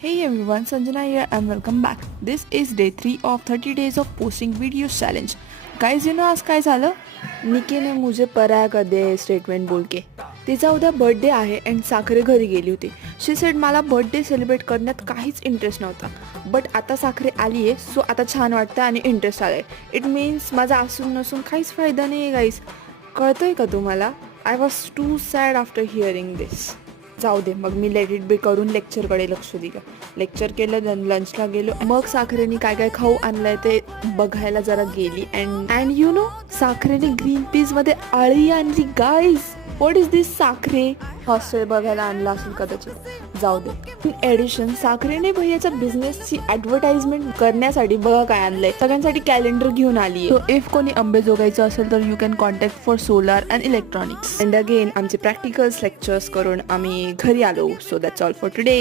Hey everyone, Sanjana here and welcome back. This is day 3 of 30 days of posting videos challenge. Guys, आज काय झालं? निकी ने मुझे पराया कर दिया स्टेटमेंट बोल के. तिचा उद्या बर्थडे आहे अँड साखरे घरी गेली होती. शी सेड मला बर्थडे सेलिब्रेट करण्यात काहीच इंटरेस्ट नव्हता. बट आता साखरे आली आहे सो आता छान वाटतं आणि इंटरेस्ट आलाय. इट मीन्स माझा असून नसून काहीच फायदा नाही आहे गाईज. कळतंय का तुम्हाला? I was too sad after hearing this. जाऊ दे, मग मी लेट इट बी करून लेक्चरकडे लक्ष दिलं. लेक्चर केलं, देन लंचला गेलो. मग साखरेने काय काय खाऊ आणलंय ते बघायला जरा गेली. अँड यू नो, साखरेने ग्रीन पीस मध्ये आळी आणली. Guys, what is this? साखरे हॉस्टेल बघायला आणला असेल कदाचित. जाऊ दे. इन एडिशन, साखरेने भैयाच्या बिझनेसची ऍडव्हर्टाइजमेंट करण्यासाठी बघा काय आणलंय. सगळ्यांसाठी कॅलेंडर घेऊन आली. सो इफ कोणी अंबेजोगाईचं असेल तर you can contact for solar and electronics. And again आमचे प्रॅक्टिकल्स लेक्चर्स करून आम्ही घरी आलो. So that's all for today.